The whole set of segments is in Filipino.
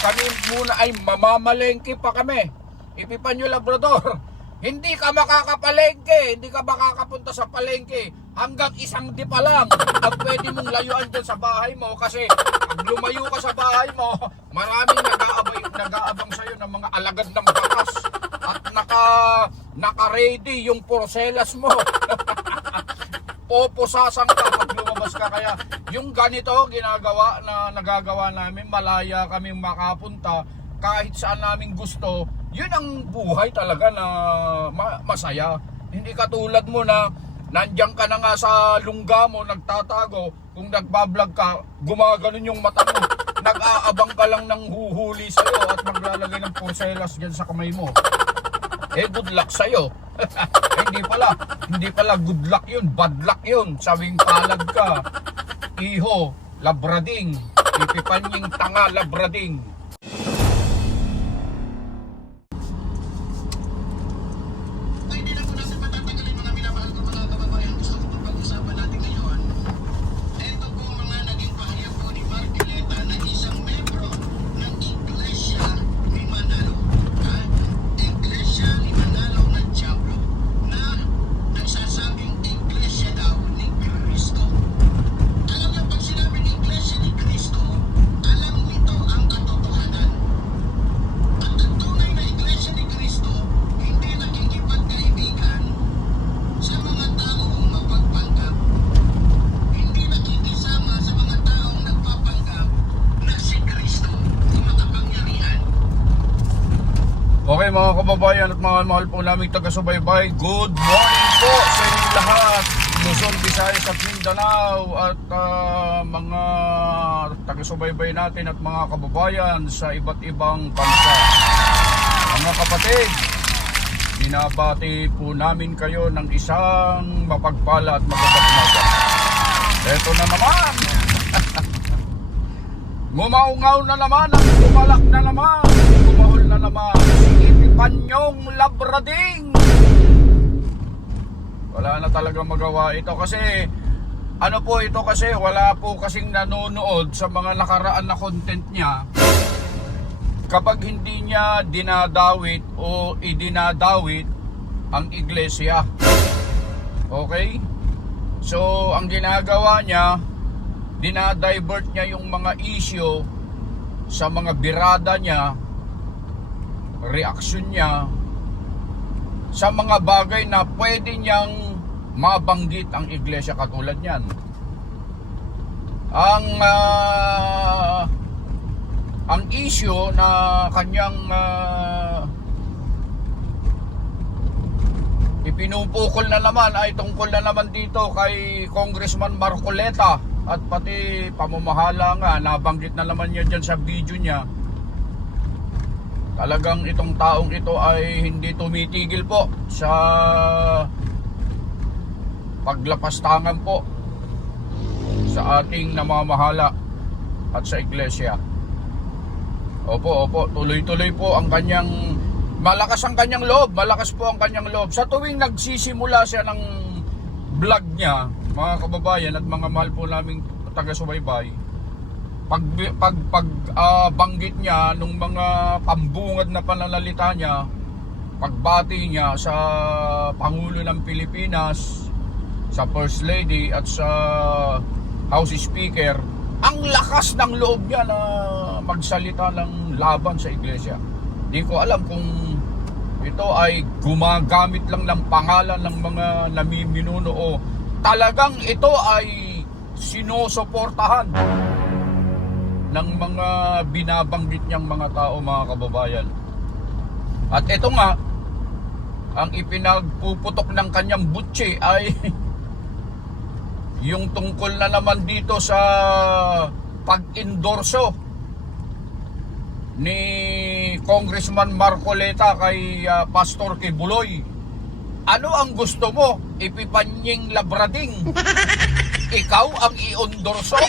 kami muna ay mamamalengke pa kami. Epifanio Labrador, hindi ka makakapalengke, hindi ka makakapunta sa palengke hanggang isang di pa lang ang pwede mong layuan dyan sa bahay mo, kasi pag lumayo ka sa bahay mo, maraming nag-aabang sa'yo ng mga alagad ng bakas at naka-ready yung porcelas mo. Poposasan ka pag lumabas ka. Kaya yung ganito nagagawa namin, malaya kaming makapunta kahit saan namin gusto. Yun ang buhay talaga na masaya. Hindi katulad mo na nandiyan ka na nga sa lungga mo, nagtatago. Kung nagbablog ka, gumaganon yung mata mo. Nag-aabang ka lang ng huhuli sa'yo at maglalagay ng porcelas dyan sa kamay mo. Good luck sa'yo. Hindi pala good luck yun, bad luck yun. Sawing palad ka. Iho, labrading. Ipipanying tanga, labrading. Hindi na po natin matatagalin mga minamahal ko mga kababayan. Gusto ko pong pag-usapan natin ngayon. Ito po mga naging pahayag po ni Marcoleta na isang membro ng Iglesia ni Manalo. Iglesia ni Manalo ng Diablo na nagsasabing Iglesia daw ni Cristo. Alam niyo, pag sinabi ni Iglesia ni Cristo, alam nito ang katotohanan. At ang tunay na Iglesia ni Cristo hindi nakikipagkaibigan sa mga taong mapagpanggap. Hindi nakikisama sa mga taong nagpapanggap na si Cristo ang makapangyarihan. Okay mga kababayan at mga mahal po naming taga-subaybay, good morning po sa inyong lahat, Luzon, Visayas at Mindanao, at mga taga-subaybay natin at mga kababayan sa iba't ibang bansa. Mga kapatid, binabati po namin kayo ng isang mapagpala at magandang umaga. Eto na naman, ngumaungaw na naman at tumalak na naman, tumahol na naman si Epipanyong Labrading. Wala na talagang magawa ito kasi wala po kasing nanonood sa mga nakaraan na content niya kapag hindi niya dinadawit o idinadawit ang iglesia. Okay? So ang ginagawa niya, dinadivert niya yung mga issue sa mga birada niya, reaksyon niya sa mga bagay na pwede niyang mabanggit ang iglesia, katulad niyan. Ang issue na kanyang ipinupukol na naman ay tungkol na naman dito kay Congressman Marcoleta, at pati pamamahala nga, nabanggit na naman niya dyan sa video niya. Talagang itong taong ito ay hindi tumitigil po sa paglapastangan po sa ating namamahala at sa iglesia. Opo, tuloy-tuloy po ang kanyang, malakas ang kanyang loob, malakas po ang kanyang loob. Sa tuwing nagsisimula siya ng vlog niya, mga kababayan at mga mahal po naming taga-subaybay, banggit niya nung mga pambungad na pananalita niya, pagbati niya sa Pangulo ng Pilipinas, sa First Lady at sa House Speaker, ang lakas ng loob niya na magsalita ng laban sa iglesia. Di ko alam kung ito ay gumagamit lang ng pangalan ng mga namiminuno o talagang ito ay sinusuportahan ng mga binabanggit niyang mga tao, mga kababayan. At ito nga, ang ipinagpuputok ng kanyang butsi ay yung tungkol na naman dito sa pag-endorso ni Congressman Marcoleta kay Pastor Kibuloy. Ano ang gusto mo, Epipanying Labrading? Ikaw ang i-endorso?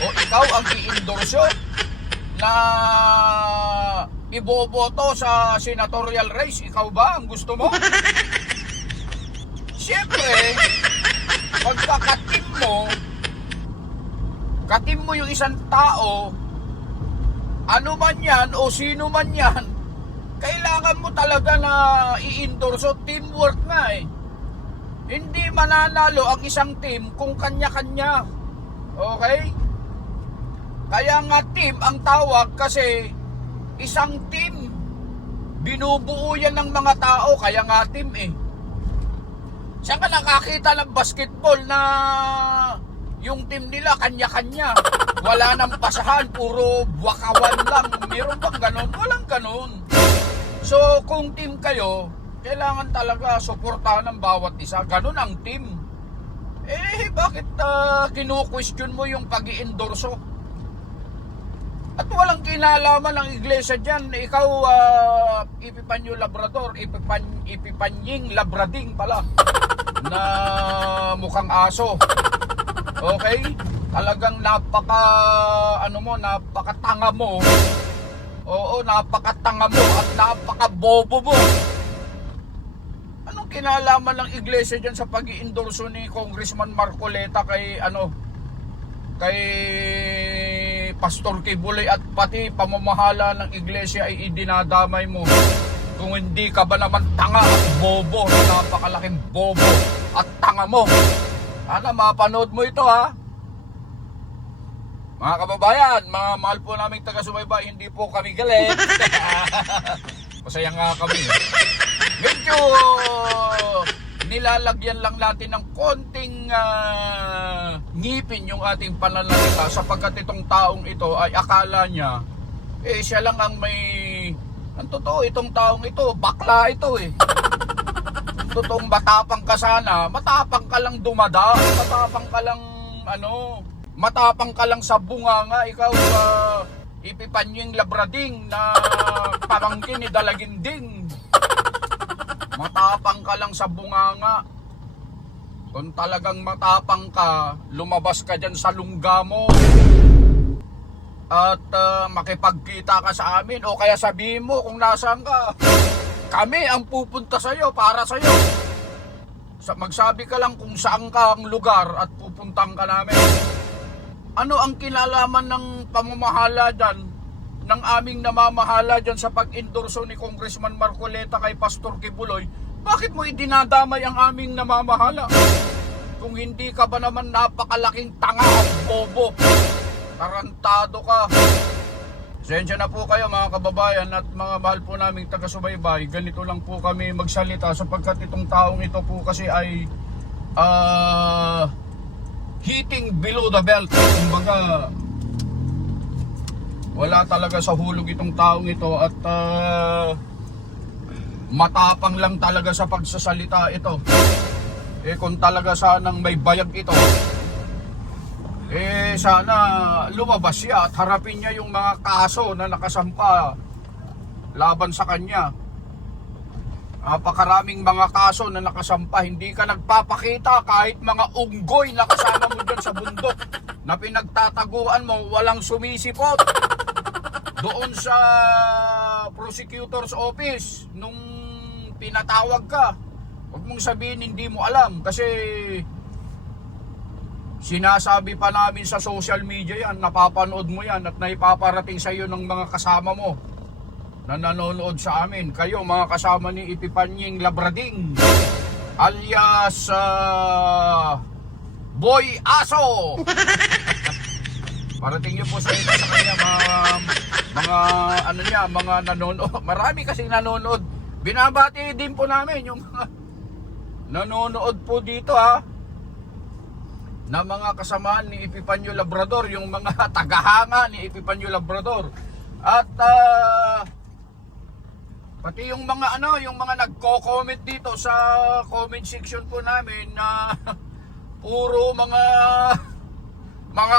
O ikaw ang i-endorso na iboboto sa senatorial race? Ikaw ba ang gusto mo? Siyempre, pagkakatim mo yung isang tao ano man yan o sino man yan, kailangan mo talaga na i-endorse. So, teamwork nga eh. Hindi mananalo ang isang team kung kanya-kanya. Okay? Kaya nga team ang tawag kasi isang team. Binubuo yan ng mga tao, kaya nga team eh. Saan ka nakakita ng basketball na yung team nila kanya-kanya? Wala nang pasahan, puro wakawan lang. Meron bang ganon? Walang ganon. So kung team kayo, kailangan talaga suportahan ng bawat isa. Ganon ang team. Eh bakit kinu-question mo yung pag-i-endorso? At walang kinalaman ng iglesia dyan. Ikaw, Epipanyo Labrador, Epipanying Labrading pala, na mukhang aso. Okay? Talagang napakatanga mo. Oo, napakatanga mo at napakabobo mo. Anong kinalaman ng iglesia dyan sa pag-i-endorso ni Congressman Marcoleta kay Pastor Kibuloy, at pati pamamahala ng iglesia ay idinadamay mo? Kung hindi ka ba naman tanga at bobo, napakalaking bobo at tanga mo. Sana mapanood mo ito, ha. Mga kababayan, mga mahal po naming taga-subaybay, hindi po kami galit. Masaya nga kami. Medyo nilalagyan lang natin ng konting ngipin yung ating pananalita, sapagkat itong taong ito ay akala niya siya lang ang may, ang totoo, itong taong ito bakla ito eh. Totoong matapang ka sana, matapang ka lang dumadaan, matapang ka lang matapang ka lang sa bunganga. Ikaw Epipanying Labrading na pamangkin ni Dalaginding, matapang ka lang sa bunganga. Kung talagang matapang ka, lumabas ka dyan sa lungga mo at makipagkita ka sa amin, o kaya sabihin mo kung nasaan ka. Kami ang pupunta sa'yo, para sa'yo. Magsabi ka lang kung saan ka ang lugar at pupuntang ka namin. Ano ang kinalaman ng pamamahala dyan, ng aming namamahala dyan sa pag-endorso ni Congressman Marcoleta kay Pastor Kibuloy? Bakit mo idinadamay ang aming namamahala? Kung hindi ka ba naman napakalaking tanga at bobo, tarantado ka. Sensya na po kayo mga kababayan at mga mahal po naming taga-subaybay. Ganito lang po kami magsalita sapagkat itong taong ito po kasi ay hitting below the belt. Kumbaga, wala talaga sa hulog itong taong ito at matapang lang talaga sa pagsasalita ito. Kung talaga sanang may bayag ito, sana lumabas siya at harapin niya yung mga kaso na nakasampa laban sa kanya. Napakaraming mga kaso na nakasampa, hindi ka nagpapakita. Kahit mga unggoy na kasama mo dyan sa bundok na pinagtataguan mo, walang sumisipot doon sa prosecutor's office nung pinatawag ka. Huwag mong sabihin hindi mo alam, kasi sinasabi pa namin sa social media yan, napapanood mo yan at naipaparating sa iyo ng mga kasama mo na nanonood sa amin. Kayo mga kasama ni Epipanying Labrading alias Boy Aso. Parating niyo po sa ito sa kanya mga nanonood. Marami kasing nanonood. Binabati din po namin yung mga nanonood po dito, ha, na mga kasamaan ni Epipanyo Labrador, yung mga tagahanga ni Epipanyo Labrador. At pati yung mga yung mga nagko-comment dito sa comment section po namin na puro mga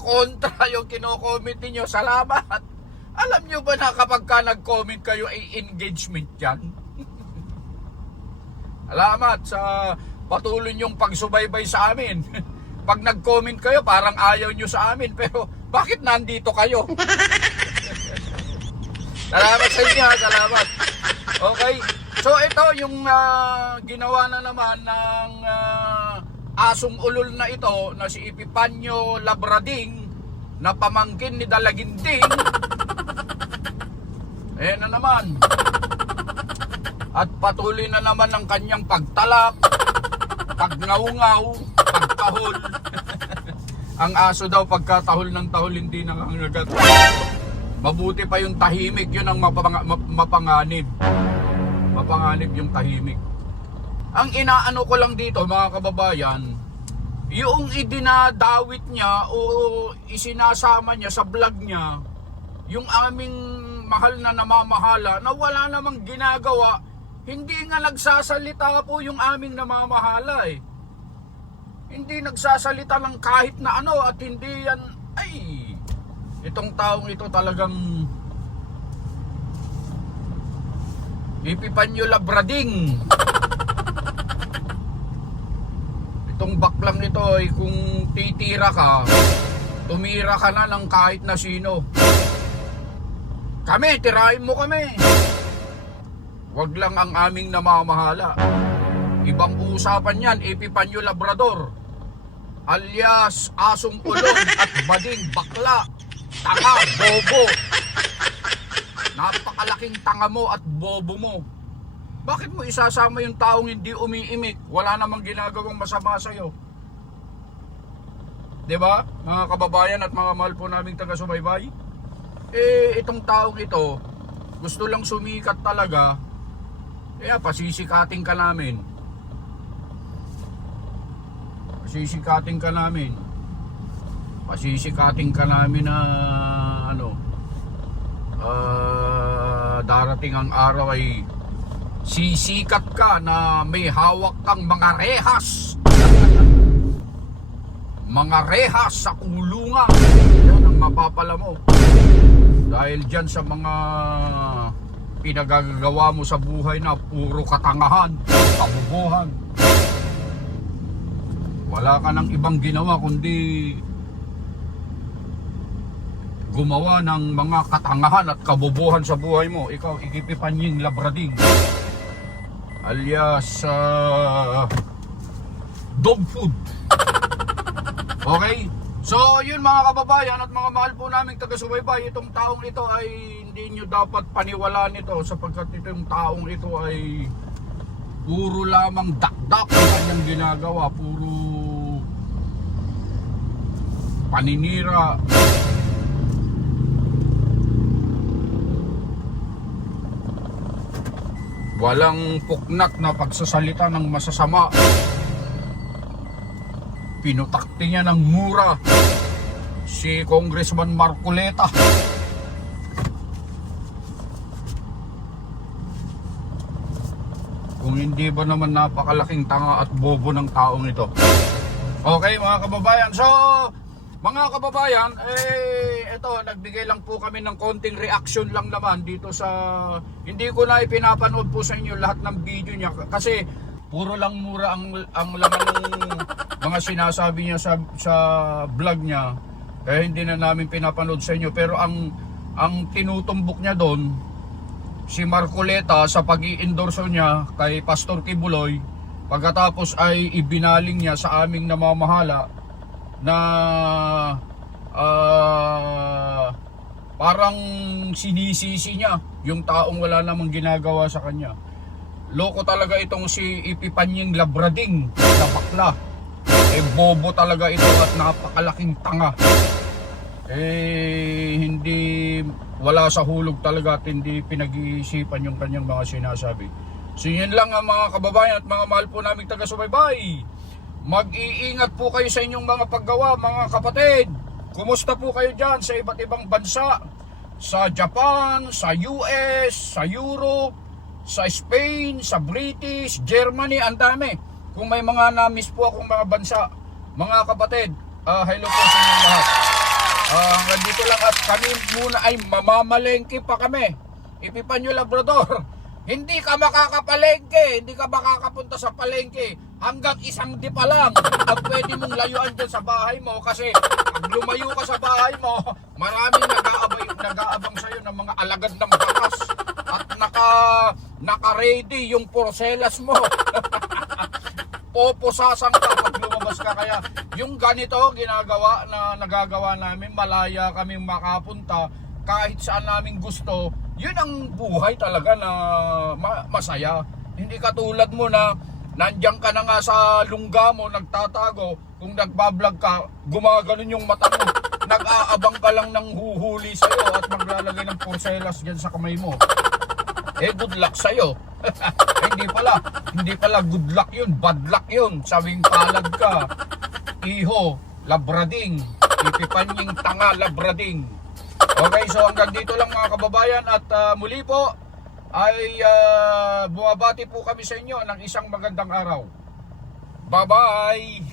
kontra yung kino-comment niyo. Salamat. Alam nyo ba na kapag ka nag-comment kayo ay engagement yan? Salamat sa patuloy nyong pagsubaybay sa amin. Pag nag-comment kayo, parang ayaw nyo sa amin, pero bakit nandito kayo? Salamat sa inyo, salamat. Okay, so ito yung ginawa na naman ng asong ulol na ito na si Epipanyo Labrading na pamangkin ni Dalaginding. na naman. At patuloy na naman ang kanyang pagtalak, pagngaungaw, pagtahol. Ang aso daw pagkatahol ng tahol hindi nangangagat. Mabuti pa yung tahimik, yun ang mapanganib. Mapanganib yung tahimik. Ang inaano ko lang dito mga kababayan, yung idinadawit niya o isinasama niya sa vlog niya, yung aming mahal na namamahala na wala namang ginagawa, hindi nga nagsasalita po yung aming namamahala eh. Hindi nagsasalita ng kahit na ano at hindi yan, ay, itong taong ito talagang Epipanyo Labrading. Itong baklang nito ay kung titira ka, tumira ka na ng kahit na sino. Kami, tirahin mo kami. Wag lang ang aming namamahala. Ibang usapan yan, Epipanyo Labrador, alias asong ulong at bading bakla, tanga, bobo. Napakalaking tanga mo at bobo mo. Bakit mo isasama yung taong hindi umiimik? Wala namang ginagawang masama sa'yo. Diba, mga kababayan at mga mahal po naming taga-subaybay? Itong taong ito, gusto lang sumikat talaga, pasisikating ka namin. Pasisikating ka namin. Pasisikating ka namin na darating ang araw ay sisikat ka na may hawak kang mga rehas. Mga rehas sa kulungan. Yan ang mapapala mo. Dahil dyan sa mga pinagagawa mo sa buhay na puro katangahan, kabubuhan. Wala ka ng ibang ginawa kundi gumawa ng mga katangahan at kabubuhan sa buhay mo. Ikaw, Epipanyo Labrading, alias dog food. Okay? So, yun mga kababayan at mga mahal po naming taga-subaybay, itong taong ito ay hindi nyo dapat paniwalaan ito sapagkat itong taong ito ay puro lamang dakdak ang kanyang ginagawa, puro paninira. Walang puknat na pagsasalita ng masasama. Pinutakti niya ng mura si Congressman Marcoleta. Kung hindi ba naman napakalaking tanga at bobo ng taong ito. Okay mga kababayan, so mga kababayan, ito, nagbigay lang po kami ng konting reaction lang naman dito sa, hindi ko na ipinapanood po sa inyo lahat ng video niya kasi puro lang mura ang laman ng mga sinasabi niya sa vlog niya, kaya hindi na namin pinapanood sa inyo. Pero ang tinutumbok niya doon, si Marcoleta sa pag-i-endorso niya kay Pastor Kibuloy, pagkatapos ay ibinaling niya sa aming namamahala na parang sinisisi niya yung taong wala namang ginagawa sa kanya. Loko talaga itong si Epipanyo Labrading na bakla. Bobo talaga ito at napakalaking tanga. Hindi, wala sa hulog talaga at hindi pinag-iisipan yung kanyang mga sinasabi. So yun lang ang mga kababayan at mga mahal po naming taga-subaybay. Mag-iingat po kayo sa inyong mga paggawa, mga kapatid. Kumusta po kayo dyan sa iba't ibang bansa? Sa Japan, sa US, sa Europe, sa Spain, sa British, Germany, ang dami. Kung may mga na-miss po akong mga bansa, mga kapatid, hello po sa inyong lahat. Hanggang dito lang at kami muna ay mamamalengke pa kami. Epipanyo Labrador, hindi ka makakapalengke, hindi ka makakapunta sa palengke hanggang isang di pa lang ang pwede mong layuan dyan sa bahay mo kasi pag lumayo ka sa bahay mo, maraming nag-aabang sa'yo ng mga alagad ng bakas at naka-ready yung porcelas mo. Poposasan ka pag lumabas ka. Kaya yung ganito nagagawa namin, malaya kaming makapunta kahit saan namin gusto. Yun ang buhay talaga na masaya. Hindi katulad mo na nandiyan ka na nga sa lungga mo, nagtatago. Kung nagbablog ka, gumaganon yung mata mo. Nag-aabang ka lang ng huhuli sa'yo at maglalagay ng porcelas dyan sa kamay mo. Good luck sa'yo. Hindi pala good luck yun, bad luck yun. Sawing palad ka, iho, labrading, ipipanying tanga, labrading. Okay, so hanggang dito lang mga kababayan at muli po ay bumabati po kami sa inyo ng isang magandang araw. Bye-bye!